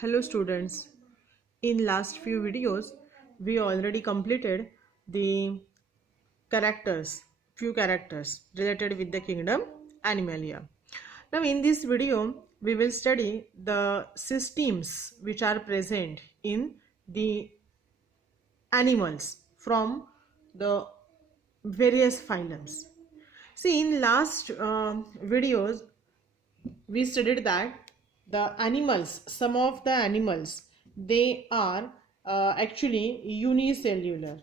Hello students, in last few videos we already completed the few characters related with the kingdom Animalia. Now in this video we will study the systems which are present in the animals from the various phylums. See, in last videos we studied that some of the animals, they are actually unicellular,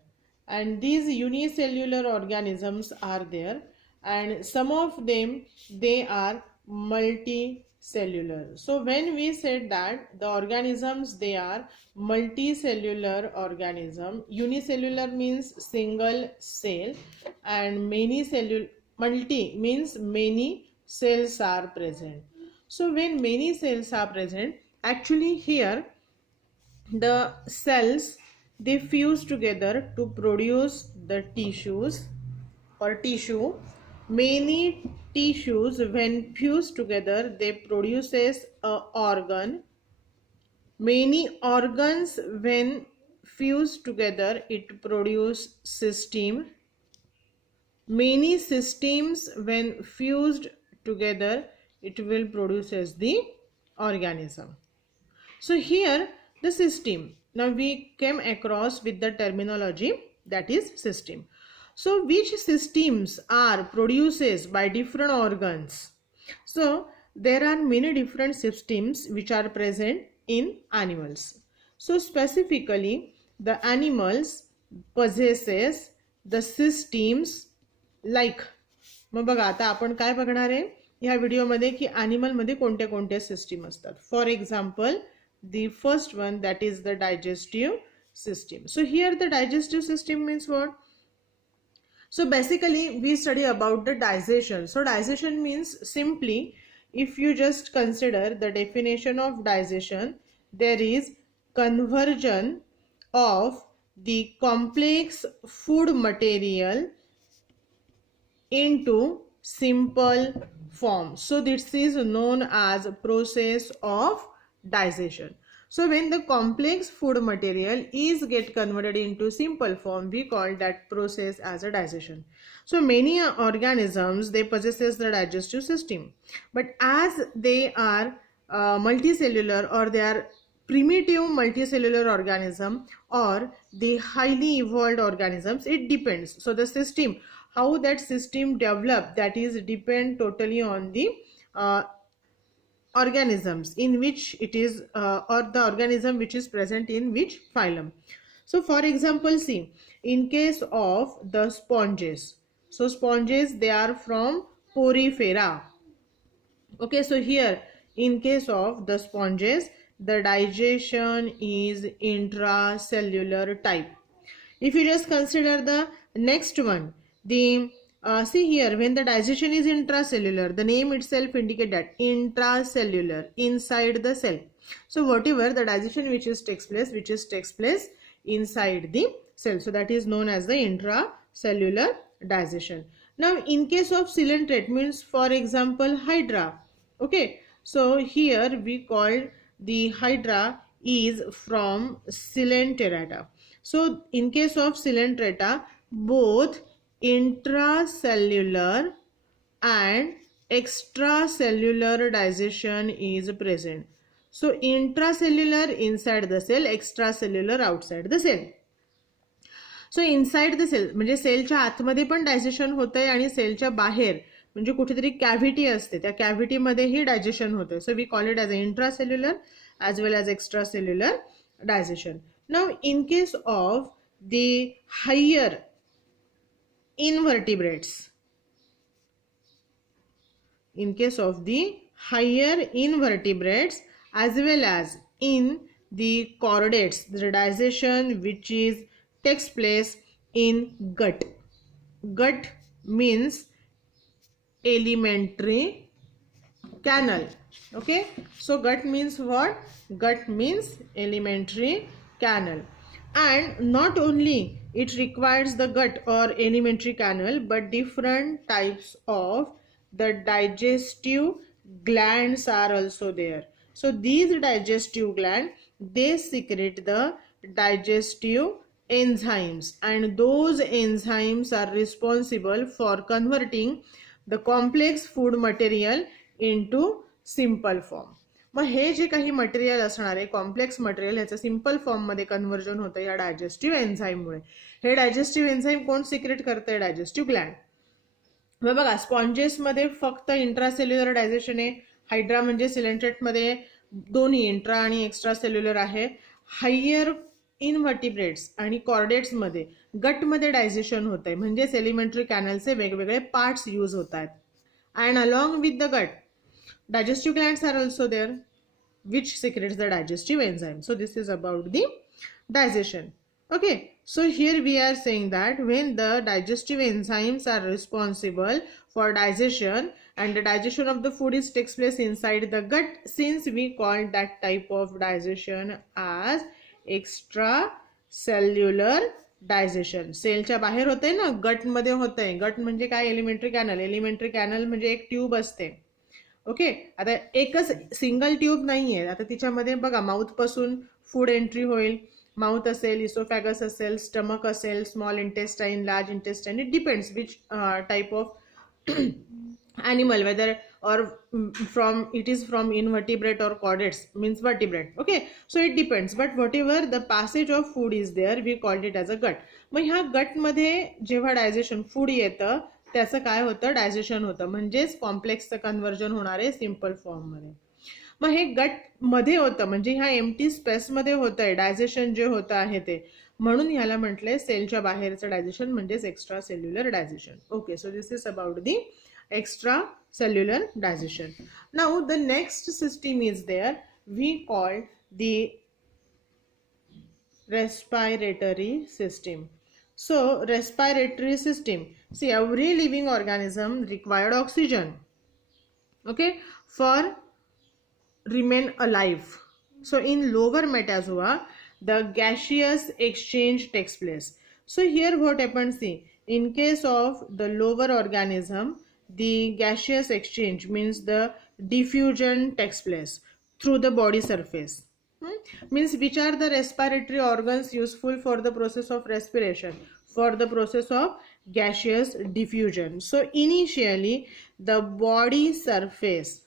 and these unicellular organisms are there, and some of them they are multicellular. So when we said that the organisms, they are multicellular organism, unicellular means single cell, and multi means many cells are present. So when many cells are present, actually here the cells, they fuse together to produce the tissues or tissue. Many tissues, when fused together, they produces a organ. Many organs, when fused together, it produce system. Many systems, when fused together, it will produce as the organism. So here the system, now we came across with the terminology that is system. So which systems are produces by different organs? So there are many different systems which are present in animals. So specifically the animals possesses the systems like, मग बघा आता आपण काय बघणार आहे ह्या व्हिडिओमध्ये की ॲनिमलमध्ये कोणत्या कोणत्या सिस्टीम असतात. For example, the first one, that is the digestive system. So here the digestive system means what? So basically we study about the digestion. So digestion means, simply if you just consider the definition of digestion, there is conversion of the complex food material into simple form. So this is known as process of digestion. So when the complex food material is get converted into simple form, we call that process as a digestion. So many organisms, they possesses the digestive system, but as they are multicellular, or they are primitive multicellular organism or the highly evolved organisms, it depends. So the system, how that system develop, that is depend totally on the organisms in which it is or the organism which is present in which phylum. So for example, see, in case of the sponges, so sponges, they are from Porifera. Okay, so here in case of the sponges, the digestion is intracellular type. If you just consider the next one, the see here, when the digestion is intracellular, the name itself indicate that intracellular, inside the cell. So whatever the digestion which takes place inside the cell, so that is known as the intracellular digestion. Now in case of coelenterate, means for example Hydra. Okay, so here we call the Hydra is from Coelenterata. So in case of Coelenterata, both intracellular and extracellular digestion is present. So intracellular inside the cell, extracellular outside the cell. So inside the cell म्हणजे सेलच्या आतमध्ये पण digestion होतंय आणि सेलच्या बाहेर म्हणजे कुठेतरी कॅव्हिटी असते, त्या कॅव्हिटी मध्येही डायजेशन होतं. So we call it as intracellular as well as extracellular digestion. Now in case of the higher invertebrates, in case of the higher invertebrates as well as in the chordates, the digestion which is takes place in gut. Gut means alimentary canal. Okay, so gut means what? Gut means alimentary canal, and not only it requires the gut or alimentary canal, but different types of the digestive glands are also there. So these digestive gland, they secrete the digestive enzymes, and those enzymes are responsible for converting the complex food material into simple form. मग हे जे काही material असणार आहे complex material ह्याचं simple form मध्ये conversion होतं या digestive एन्झाईममुळे. हे digestive enzyme कोण secrete करतंय? Digestive Gland. बघा स्पॉन्जेस मध्ये फक्त इंट्रासेल्युलर डायजेशन आहे. हायड्रा म्हणजे सिलेंट्रेटमध्ये दोन्ही इंट्रा आणि एक्स्ट्रा सेल्युलर आहे. हायर इनव्हर्टिब्रेट्स आणि कॉर्डेट्स मध्ये गटमध्ये डायजेशन होत आहे, म्हणजेच एलिमेंटरी कॅनलचे वेगवेगळे पार्ट्स यूज होत आहेत. And along with the gut digestive glands are also there which secretes the digestive enzyme. So this is about the digestion. Okay, so here we are saying that when the digestive enzymes are responsible for digestion and the digestion of the food takes place inside the gut, since we call that type of digestion as extracellular digestion. सेलच्या बाहेर होते ना, गट मध्ये होते. गट म्हणजे काय? Elementary canal. Elementary canal म्हणजे एक ट्यूब असते. ओके, आता एकच सिंगल ट्यूब नाहीये. आता तिच्यामध्ये बघा माउथ पासून फूड एंट्री होईल. माउथ असेल, इसोफॅगस असेल, स्टमक असेल, small intestine, large intestine. It depends which type of animal, whether or from it is from invertebrate or chordates, means vertebrate. Okay, so it depends, but whatever the passage of food is there, we called it as a gut. मग ह्या गट मध्ये जेव्हा digestion food येतं त्याचं काय होतं? Digestion होतं, म्हणजेच कॉम्प्लेक्सचं conversion होणार आहे सिंपल फॉर्म मध्ये. मग हे गट मध्ये होतं, म्हणजे ह्या एम्प्टी स्पेस मध्ये होत आहे डायजेशन जे होतं आहे ते, म्हणून ह्याला म्हटलंय सेलच्या बाहेरचं डायजेशन म्हणजेच extra cellular digestion. Okay, so this is about the extracellular digestion. Now the next system is there, we call the respiratory system. So respiratory system, see every living organism required oxygen, okay, for remain alive. So in lower metazoa the gaseous exchange takes place. So here what happens, see in case of the lower organism the gaseous exchange means the diffusion takes place through the body surface. Means which are the respiratory organs useful for the process of respiration, for the process of gaseous diffusion. So initially the body surface,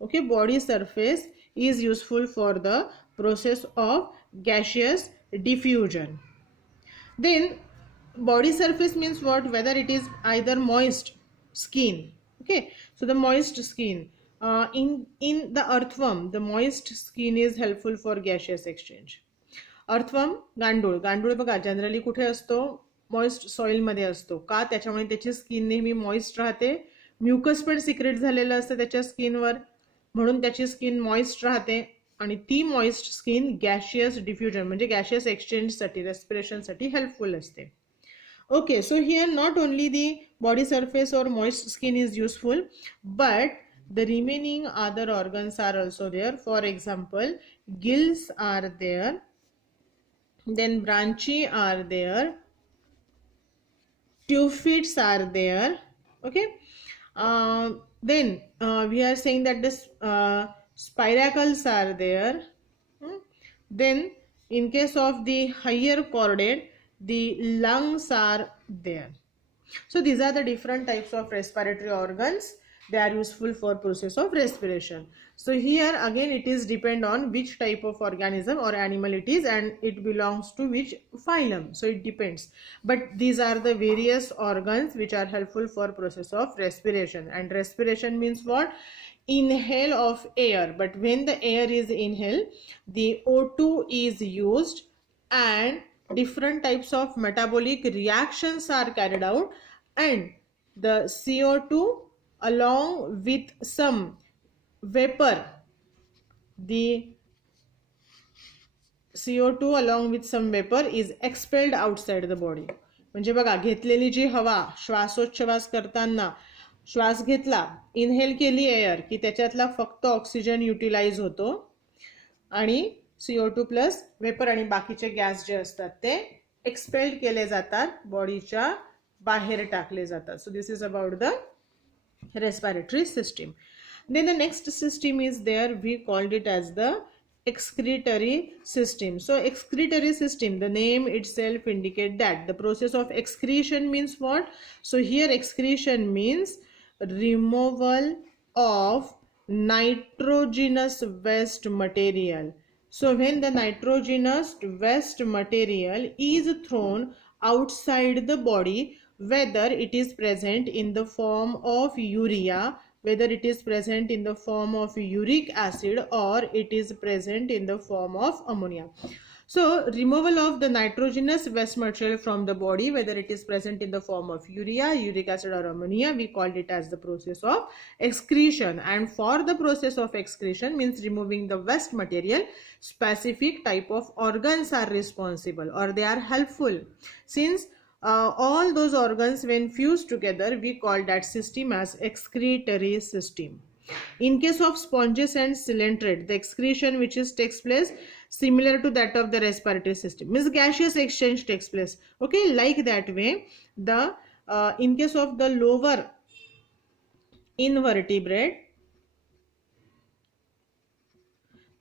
okay, body surface is useful for the process of gaseous diffusion. Then body surface means what? Whether it is either moist skin, okay, so the moist skin, in the earthworm the moist skin is helpful for gaseous exchange. earthworm, गांडूळ. गांडूळ बघा generally कुठे असतो? Moist soil मध्ये असतो. का? त्याच्यामुळे त्याची स्किन नेहमी मॉइस्ट राहते. म्युकस पण सिक्रेट झालेलं असतं त्याच्या स्किनवर, म्हणून त्याची स्किन मॉइस्ट राहते. आणि ती मॉइस्ट स्किन गॅशियस डिफ्युजन म्हणजे गॅशियस एक्सचेंज साठी, रेस्पिरेशन साठी हेल्पफुल असते. Okay, so here not only the body surface or moist skin is useful, but the remaining other organs are also there. For example, gills are there, then branchiae are there, tufts are there. Okay, then we are saying that the spiracles are there. Then in case of the higher chordate the lungs are there. So these are the different types of respiratory organs. They are useful for process of respiration. So here again it is depend on which type of organism or animal it is and it belongs to which phylum. So it depends. But these are the various organs which are helpful for process of respiration. And respiration means what? Inhale of air. But when the air is inhaled, the O2 is used and different types of metabolic reactions are carried out, and the CO2 along with some vapor, the CO2 along with some vapor is expelled outside the body. म्हणजे बघा घेतलेली जी हवा श्वासोच्छवास करताना श्वास घेतला, inhale केली air की त्याच्यातला फक्त ऑक्सिजन युटिलाइज होतो आणि CO2 प्लस वेपर आणि बाकीचे गॅस जे असतात ते एक्सपेल्ड केले जातात, बॉडीच्या बाहेर टाकले जातात. So this is about the respiratory system. Then the next system is there, we called it as the excretory system. So excretory system, the name itself indicate that the process of excretion means what? So here excretion means removal of nitrogenous waste material. So when the nitrogenous waste material is thrown outside the body, whether it is present in the form of urea, whether it is present in the form of uric acid, or it is present in the form of ammonia. So removal of the nitrogenous waste material from the body, whether it is present in the form of urea, uric acid or ammonia, we called it as the process of excretion. And for the process of excretion means removing the waste material, specific type of organs are responsible or they are helpful. Since all those organs when fused together, we call that system as excretory system. In case of sponges and coelenterate, the excretion which is takes place similar to that of the respiratory system, means gaseous exchange takes place. Okay, like that way, the in case of the lower invertebrate,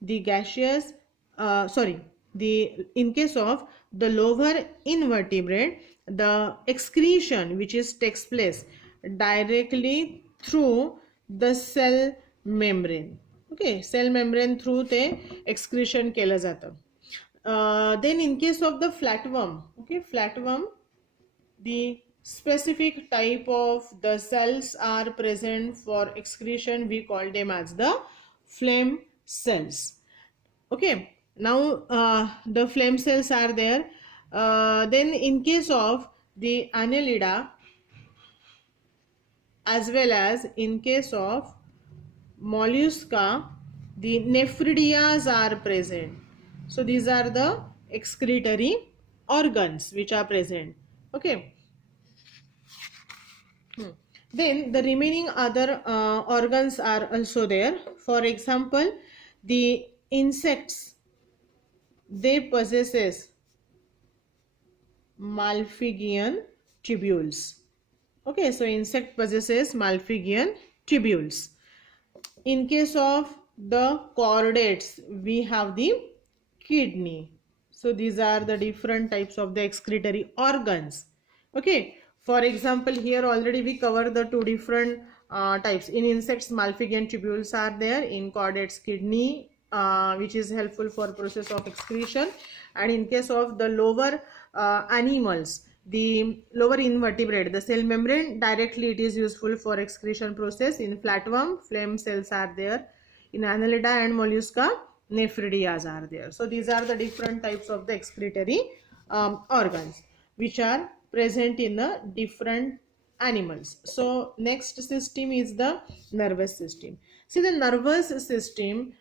the gaseous in case of the lower invertebrate, the excretion which is takes place directly through the cell membrane. Okay, cell membrane through ते excretion केलं जातं. Then in case of the flatworm, okay, flatworm, the specific type of the cells are present for excretion, we call them as the phlegm cells. Okay, now the phlegm cells are there. Then in case of the annelida as well as in case of mollusca, the nephridias are present. So these are the excretory organs which are present. Okay. Then the remaining other organs are also there. For example, the insects, they possesses Malpighian tubules. Okay, so insect possesses Malpighian tubules. In case of the chordates, we have the kidney. So these are the different types of the excretory organs. Okay, for example, here already we covered the two different types. In insects, Malpighian tubules are there. In chordates, kidney, which is helpful for process of excretion. And in case of the lower animals, the lower invertebrate, the cell membrane directly it is useful for excretion process. In flatworm, phlegm cells are there. In annelida and mollusca, nephridias are there. So these are the different types of the excretory organs which are present in the different animals. So next system is the nervous system. See, the nervous system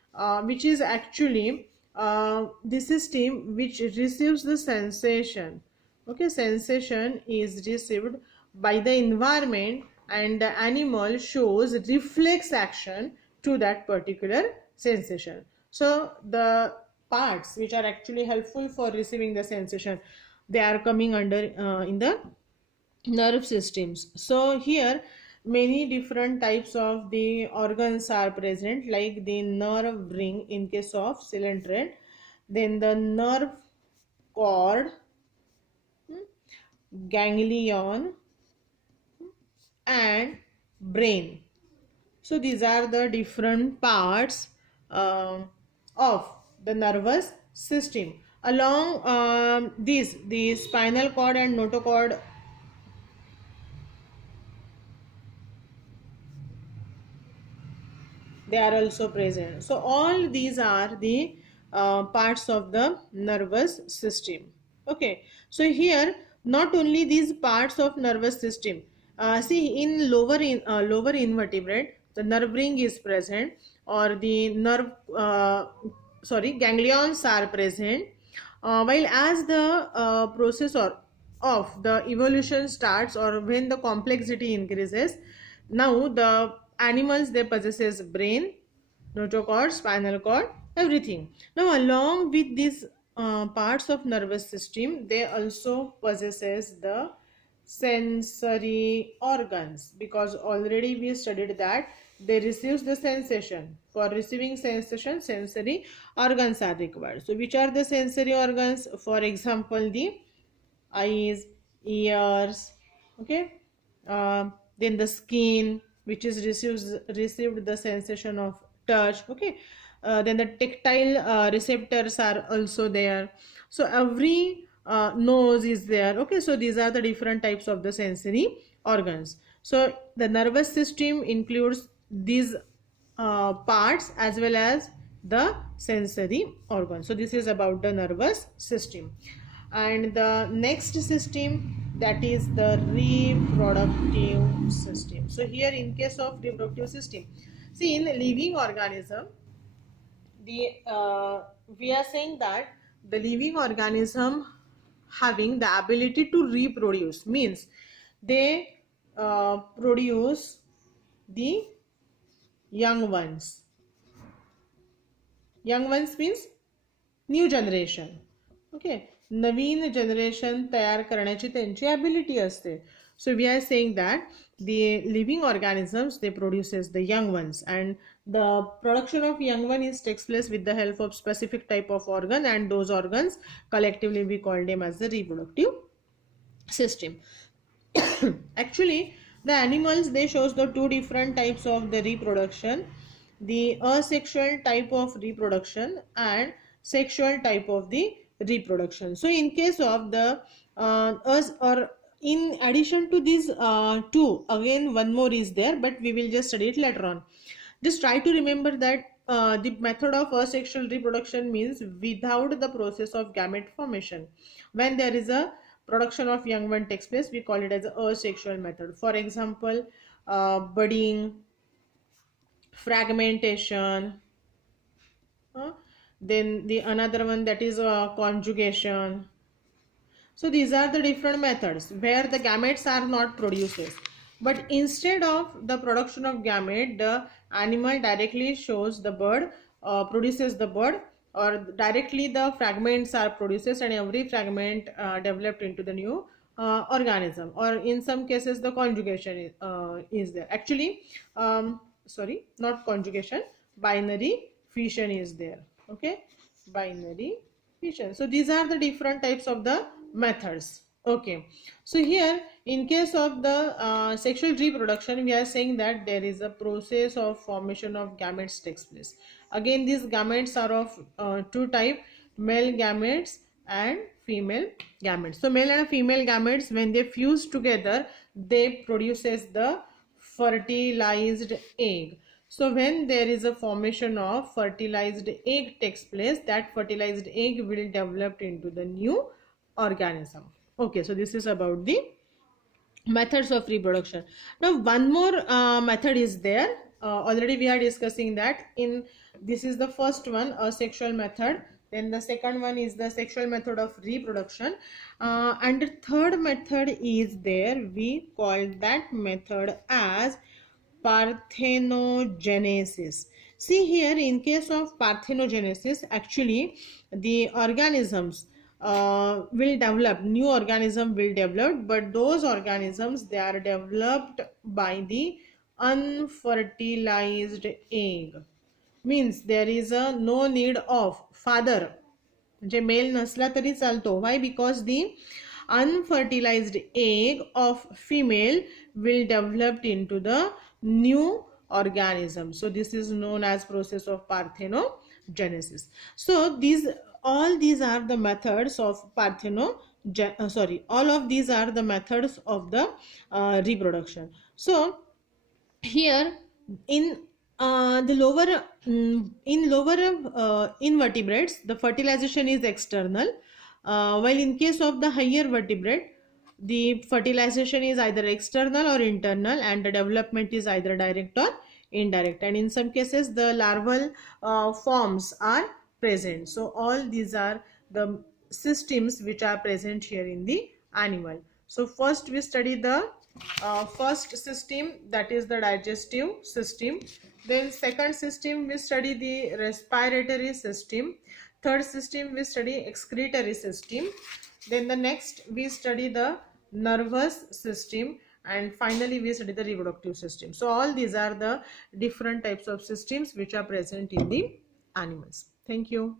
which is actually the system which receives the sensation. Okay, sensation is received by the environment and the animal shows reflex action to that particular sensation. So the parts which are actually helpful for receiving the sensation, they are coming under in the nerve systems. So here many different types of the organs are present, like the nerve ring in case of coelenterate, then the nerve cord, ganglion and brain. So these are the different parts of the nervous system. Along these, the spinal cord and notochord they are also present. So all these are the parts of the nervous system. Okay, so here not only these parts of nervous system, see in lower invertebrate, the nerve ring is present, or the nerve ganglions are present, while as the process of the evolution starts, or when the complexity increases, now the animals, they possesses brain, notochord, spinal cord, everything. Now along with these parts of nervous system, they also possesses the sensory organs, because already we studied that they receive the sensation. For receiving sensation, sensory organs are required. So which are the sensory organs? For example, the eyes, ears, okay, then the skin, which is received the sensation of touch, okay, then the tactile receptors are also there. So every nose is there, okay. So these are the different types of the sensory organs. So the nervous system includes these parts as well as the sensory organs. So this is about the nervous system. And the next system, that is the reproductive system. So here in case of reproductive system, see, in living organism, the we are saying that the living organism having the ability to reproduce means they produce the young ones. Young ones means new generation, okay, नवीन generation तयार करण्याची त्यांची ability असते. So we are saying that the living organisms, they produces the young ones, and the production of young one is takes place with the help of specific type of organ, and those organs collectively we call them as the reproductive system. Actually, the animals, they shows the two different types of the reproduction, the asexual type of reproduction and sexual type of the reproduction. So in case of the us, or in addition to these two, again one more is there, but we will just study it later on. Just try to remember that the method of asexual reproduction means without the process of gamete formation. When there is a production of young one takes place, we call it as a asexual method. For example, budding, fragmentation, then the another one, that is conjugation. So these are the different methods where the gametes are not produced, but instead of the production of gamete, the animal directly shows the bird, produces the bird, or directly the fragments are produced, and every fragment developed into the new organism, or in some cases the conjugation is there. Actually, sorry, not conjugation, binary fission is there, okay, binary fission. So these are the different types of the methods, okay. So here in case of the sexual reproduction, we are saying that there is a process of formation of gametes takes place. Again, these gametes are of two type, male gametes and female gametes. So male and female gametes, when they fuse together, they produces the fertilized egg. So when there is a formation of fertilized egg takes place, that fertilized egg will develop into the new organism. Okay, so this is about the methods of reproduction. Now one more method is there. Already we are discussing that. In this is the first one, a sexual method. Then the second one is the sexual method of reproduction, and the third method is there. We call that method as parthenogenesis. See here, in case of parthenogenesis, actually the organisms will develop, new organism will develop, but those organisms, they are developed by the unfertilized egg. Means there is a no need of father, म्हणजे mail नसला तरी चालतो. Why? Because the unfertilized egg of female will develop into the new organism. So this is known as process of parthenogenesis. So all these are the methods of all of these are the methods of the reproduction. So here in the lower invertebrates, the fertilization is external, while in case of the higher vertebrate, the fertilization is either external or internal, and the development is either direct or indirect, and in some cases the larval forms are present. So all these are the systems which are present here in the animal. So first we study the first system, that is the digestive system. Then second system we study the respiratory system. Third system we study excretory system. Then the next we study the nervous system, and finally we study the reproductive system. So all these are the different types of systems which are present in the animals. Thank you.